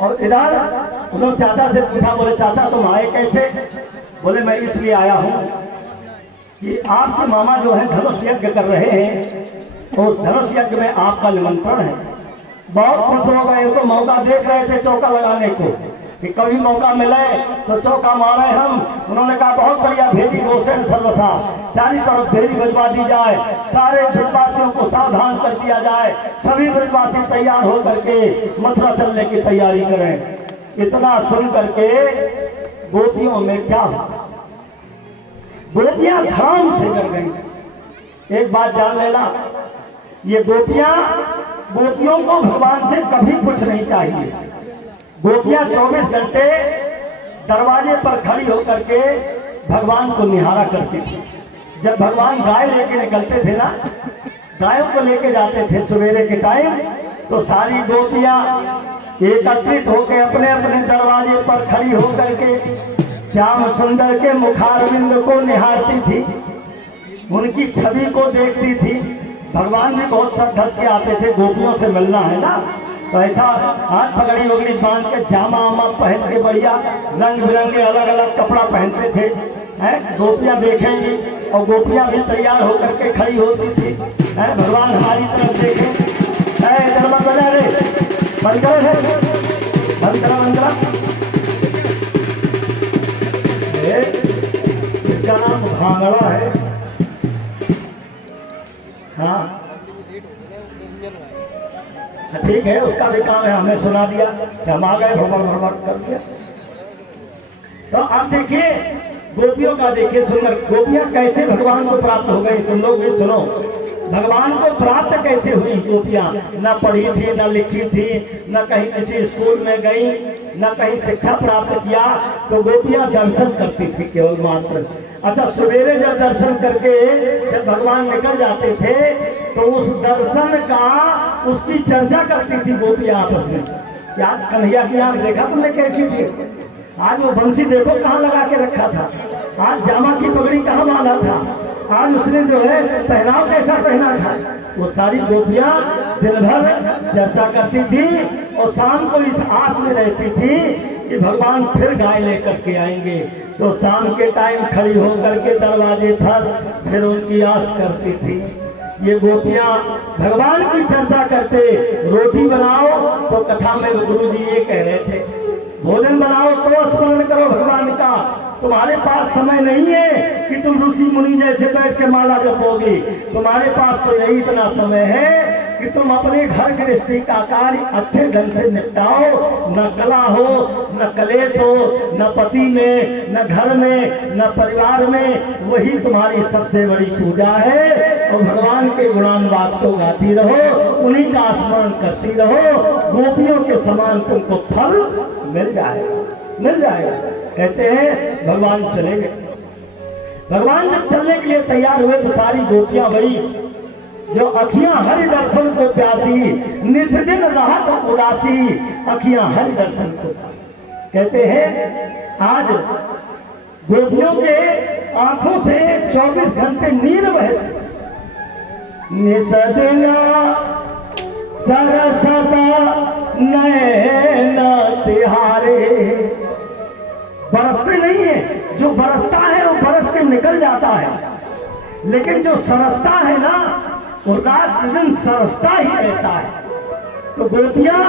और इधर उन लोग चाचा से पूछा, बोले चाचा तुम आए कैसे? बोले मैं इसलिए आया हूँ कि आपके मामा जो है धनुष यज्ञ कर रहे हैं, तो उस धनुष यज्ञ में आपका निमंत्रण है। बहुत खुश हो गए, तो मौका देख रहे थे चौका लगाने को कि कभी मौका मिले तो चौका मारे हम। उन्होंने कहा बहुत बढ़िया, भेरी गोसेन सर्वसा, चारों तरफ भेरी बजवा दी जाए, सारे ब्रजवासियों को सावधान कर दिया जाए, सभी ब्रजवासी तैयार हो करके मथुरा चलने की तैयारी करें। इतना सुन करके गोपियों में क्या हुआ, गोपियां धड़ाम से डर गई। एक बात जान लेना, ये गोपियों को भगवान से कभी कुछ नहीं चाहिए। गोपियां 24 घंटे दरवाजे पर खड़ी होकर के भगवान को निहारा करती थी। जब भगवान गाय लेके निकलते थे ना, गायों को लेके जाते थे सवेरे के टाइम, तो सारी गोपियां एकत्रित होकर अपने अपने दरवाजे पर खड़ी होकर के श्याम सुंदर के मुखारविंद को निहारती थी, उनकी छवि को देखती थी। भगवान भी बहुत श्रद्धा के आते थे, गोपियों से मिलना है ना, तो ऐसा हाथ पगड़ी वगड़ी बांध के जामा आमा पहन के बढ़िया रंग बिरंगे अलग अलग कपड़ा पहनते थे, हैं गोपियां देखेंगी और गोपियां भी तैयार होकर के खड़ी होती थी, हैं भगवान हमारी तरफ देखें। दरबार बजा रे, बंद करो है, बंद करा बंद करा। इसका नाम भांगड़ा है। हाँ ठीक है, उसका भी काम है, हमने सुना दिया कि हम आ गए, भ्रमण भ्रमण कर दिया। तो आप देखिए गोपियों का, देखिए सुंदर गोपियां कैसे भगवान को प्राप्त हो गई। तुम लोग भी सुनो, भगवान को प्राप्त कैसे हुई गोपियां? न पढ़ी थी, न लिखी थी, न कहीं किसी स्कूल में गई, न कहीं शिक्षा प्राप्त किया, तो गोपियां दर्शन करती थी केवल मात्र। अच्छा, सवेरे जब दर्शन करके जब भगवान निकल जाते थे तो उस दर्शन का, उसकी चर्चा करती थी गोपियां आपस में। क्या कन्हैया की आंख देखा तुमने कैसी थी? आज वो बंसी देखो कहाँ लगा के रखा था, आज जामा की पगड़ी कहाँ बांधा था, आज उसने जो है पहनाव कैसा पहना था। वो सारी गोपियां दिन भर चर्चा करती थी और शाम को इस आस में रहती थी कि भगवान फिर गाय लेकर के आएंगे। तो शाम के टाइम खड़ी होकर के दरवाजे पर फिर उनकी आस करती थी। ये गोपियां भगवान की चर्चा करते, रोटी बनाओ तो कथा में गुरु जी ये कह रहे थे, भोजन बनाओ तो स्मरण करो भगवान का। तुम्हारे पास समय नहीं है कि तुम ऋषि मुनि जैसे बैठ के माला जपोगे, तुम्हारे पास तो यही इतना समय है कि तुम अपने घर गृहस्थी का कार्य अच्छे ढंग से निपटाओ। न कला हो, न कलेश हो, न पति में, न घर में, न परिवार में, वही तुम्हारी सबसे बड़ी पूजा है। और भगवान के गुणानुवाद को गाती रहो, उन्हीं का स्मरण करती रहो, गोपियों के समान तुमको फल मिल जाएगा, मिल जाएगा। कहते हैं भगवान चले गए। भगवान जब चलने के लिए तैयार हुए तो सारी गोपियां वही जो अखियां हरि दर्शन को प्यासी, निस दिन राहत उदासी, अखियां हरि दर्शन को। कहते हैं आज गोपियों के आंखों से 24 घंटे नीर बहती। निस दिन सरसता नैन तिहारे, बरसते नहीं है, जो बरसता है वो बरस के निकल जाता है, लेकिन जो सरसता है ना वो रात दिन सरसता ही रहता है। तो गोपियां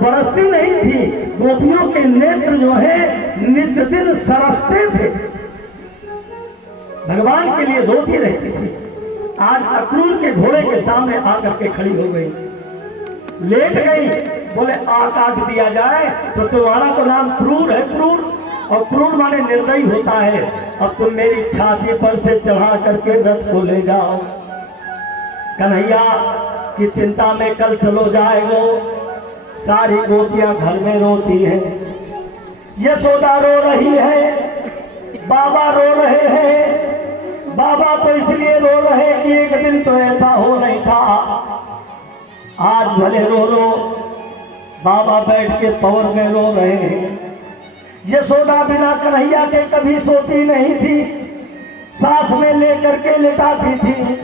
बरसती नहीं थी, गोपियों के नेत्र जो है निस दिन सरसते थे, भगवान के लिए रोती रहती थी। आज अक्रूर के घोड़े के सामने आकर के खड़ी हो गई, लेट गई, बोले आ काट दिया जाए तो तुम्हारा तो नाम क्रूर है, क्रूर, और क्रूर माने निर्दयी होता है। अब तुम मेरी छाती पर से चढ़ा करके रथ को ले जाओ, कन्हैया की चिंता में कल चलो जाएगो। सारी गोपियां घर में रोती हैं, यशोदा रो रही है, बाबा रो रहे हैं। बाबा तो इसलिए रो रहे कि एक दिन तो ऐसा हो नहीं था, आज भले रो रो। बाबा बैठ के पौर में रो रहे हैं। यशोदा बिना कन्हैया के कभी सोती नहीं थी, साथ में लेकर के लेटाती थी,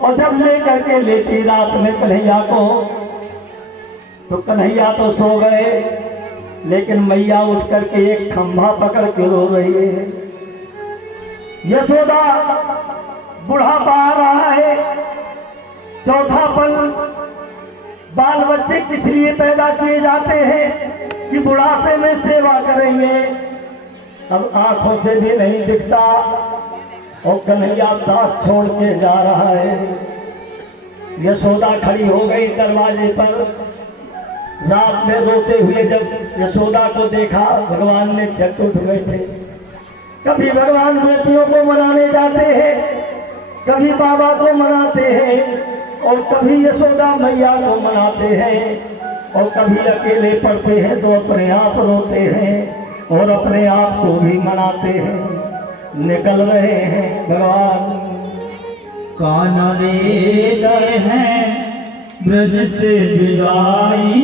और जब लेकर के लेटी रात में कन्हैया को, तो कन्हैया तो सो गए, लेकिन मैया उठ करके एक खंभा पकड़ के रो रही है। यशोदा बुढ़ापा आ रहा है, चौथा पल। बाल बच्चे किस लिए पैदा किए जाते हैं कि बुढ़ापे में सेवा करेंगे। अब आंखों से भी नहीं दिखता और कन्हैया साथ छोड़ के जा रहा है। यशोदा खड़ी हो गई दरवाजे पर। रात में रोते हुए जब यशोदा को देखा, भगवान ने झट उठ बैठे। कभी भगवान बेटियों को मनाने जाते हैं, कभी बाबा को मनाते हैं और कभी यशोदा मैया को मनाते हैं और कभी अकेले पड़ते हैं तो अपने आप रोते हैं और अपने आप को भी मनाते हैं। निकल रहे हैं भगवान। कान्हा ले गए हैं ब्रज से विदाई।